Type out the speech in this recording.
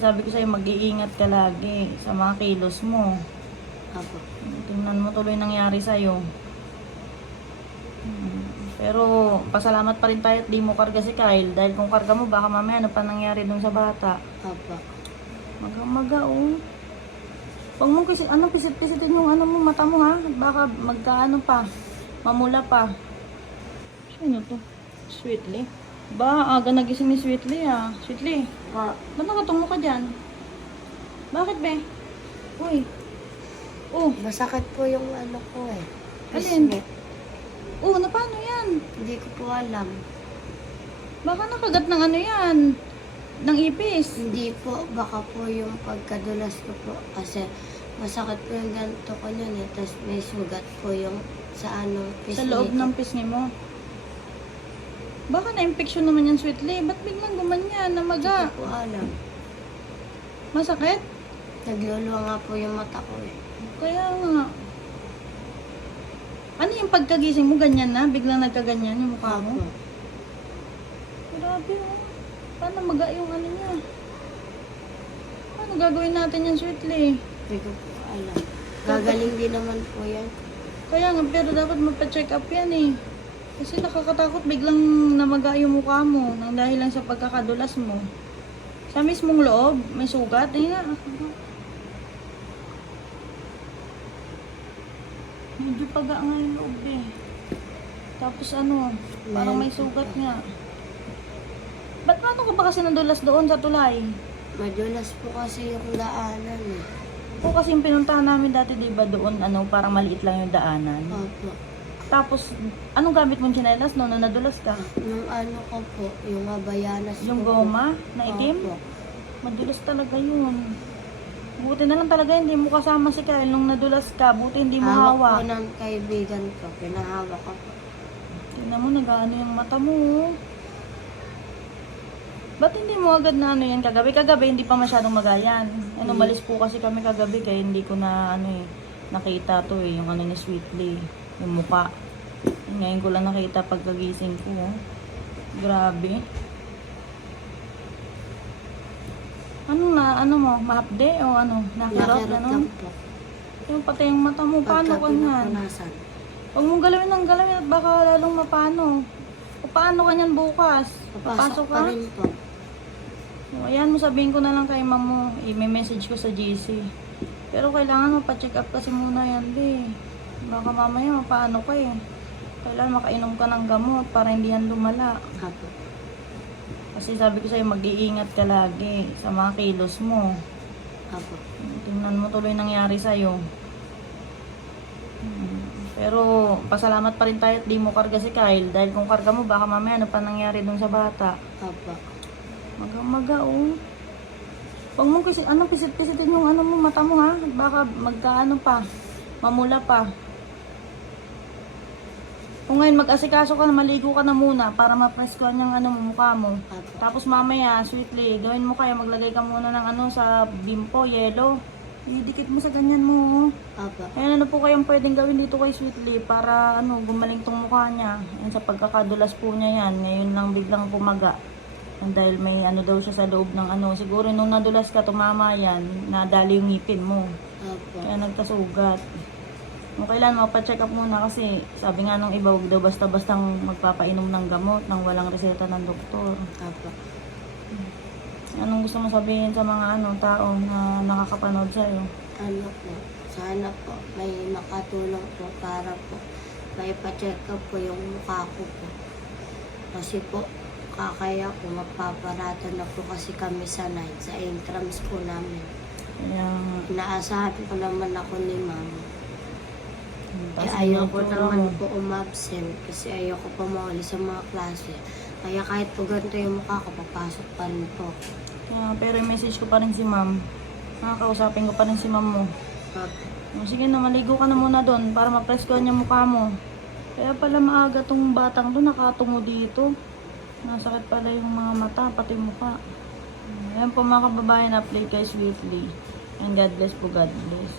Sabi ko sa'yo, mag-iingat ka lagi sa mga kilos mo. Apo. Tingnan mo tuloy nangyari sa'yo. Pero pasalamat pa rin tayo at di mo karga si Kyle. Dahil kung karga mo, baka mamaya ano pa nangyari dun sa bata. Apo. Maga-maga oh. Huwag mong pisit-pisitin yung ano mo, mata mo ha. Baka magkaano pa, mamula pa. Sino to? Sweetly. Ba, aga nagising ni Sweetly ah. Sweetly, Pa. ba't nakatungo ka dyan? Bakit be? Uy. Oh, Masakit po yung ano ko eh. Alin? Pisngi. oh, na paano yan? Hindi ko po alam. Baka nakagat ng ano yan? Ng ipis. Hindi po. Baka po yung pagkadulas ko po. Kasi masakit po yung ganito ko nun eh. Tapos may sugat po yung sa ano. Sa loob ng pisngi mo. Baka na-infection naman yan, Sweetly. Ba't biglang gumanyan, namaga? Hindi ko po alam. Masakit? Nagluluwa nga po yung mata ko eh. Kaya nga. Ano yung pagkagising mo, ganyan na? Biglang nagkaganyan yung mukha mo? Apo. Grabe oh. Paano maga yung ano niya? Paano gagawin natin yan, Sweetly? Hindi ko po alam. Gagaling din naman po yan. Kaya nga, pero dapat magpa-check up yan eh. Kasi nakakatakot biglang namaga yung mukha mo nang dahil lang sa pagkakadulas mo. Sa mismong loob, may sugat. Ayun nga. Medyo paga nga yung loob eh. Tapos ano, parang may sugat nga. Ba't paano ka ba kasi nadulas doon sa tulay? Madulas po kasi yung daanan eh. O kasi yung pinuntahan namin dati, di ba doon, ano, parang maliit lang yung daanan. Opo. Tapos, anong gamit mong tsinelas no, nung nadulas ka? Nung ano ko po, yung abayanas Yung ko po. goma na itim? Opo. Madulas talaga yun. Buti na lang talaga hindi mo kasama si Kyle nung nadulas ka. Buti hindi mo Hawak hawak. po ng kaibigan ko. Pinahawak ko po. Tingnan mo, nag-ano yung mata mo. Ba't hindi mo agad na ano yan kagabi? Kagabi hindi pa masyadong magayan. Ano, umalis po kasi kami kagabi kaya hindi ko na ano eh, nakita to eh, yung ano ni Sweetly, yung muka. Ngayon ko lang nakita pagkagising ko. Oh. Grabe. Ano na, ano mo, mahapde o ano, nakirot, Nakirot ano? lang po. Yung pati yung mata mo, paano Pagka ka yan? pinapunasan. Huwag mong galawin ng galawin at baka lalong mapano. O paano ka niyan bukas? Papasok pa rin po. O, ayan mo, sabihin ko na lang kay ma'am mo, i-message ko sa GC. Pero kailangan mo pa-check up kasi muna yan, be. Baka mamaya mapaano ka eh. Kailangan makainom ka ng gamot para hindi yan lumala. Apo. Kasi sabi ko sa'yo, mag-iingat ka lagi sa mga kilos mo. Apo. Tingnan mo tuloy nangyari sa'yo. Pero pasalamat pa rin tayo at di mo karga si Kyle. Dahil kung karga mo, baka mamaya ano pa nangyari dun sa bata. Apo. Maga-maga oh. Huwag mong pisit-pisitin yung ano mo, mata mo ha. Baka magkaano pa, mamula pa. Kung ngayon mag-asikaso ka na, maligo ka na muna para ma-press-kuhan yung ano mo, mukha mo. Apo. Tapos mamaya, Sweetly, gawin mo kaya maglagay ka muna ng ano sa bimpo, yellow. Idikit mo sa ganyan mo. Apo. Ayan, ano po kayang pwedeng gawin dito kay Sweetly para ano, gumaling tong mukha niya. Yan, sa pagkakadulas po niya yan. Ngayon lang biglang pumaga. Dahil may ano daw siya sa loob ng ano. Siguro nung nadulas ka, tumama yan. Nadali yung ngipin mo. Apo. Kaya nagkasugat. Kung kailan mapacheck up muna kasi sabi nga nung iba, huwag daw basta-bastang magpapainom ng gamot nang walang reseta ng doktor. Apo. Anong gusto mo sabihin sa mga ano, tao na nakakapanood sa'yo? Ano po, sana po may makatulong po para po may pa-check up po yung mukha ko po. Kasi po, kakaya po magpaparata na po kasi kami sa night, sa intrams po namin. Kaya Inaasahan po naman ako ni mama. tapos Ayaw ko itsura naman mo. po umabsent kasi ayaw ko pa mawali sa mga klase. Kaya kahit po ganito yung mukha ko, papasok pa rin po. Pero i-message ko pa rin si ma'am. Nakakausapin ko pa rin si ma'am mo. Apo. Sige na, maligo ka na muna doon para ma-press ko yung mukha mo. Kaya pala maaga tong batang doon, nakatungo dito. Nasakit pala yung mga mata, pati mukha. Ayan po mga kababayan, update kay Sweetly. And God bless po, God bless.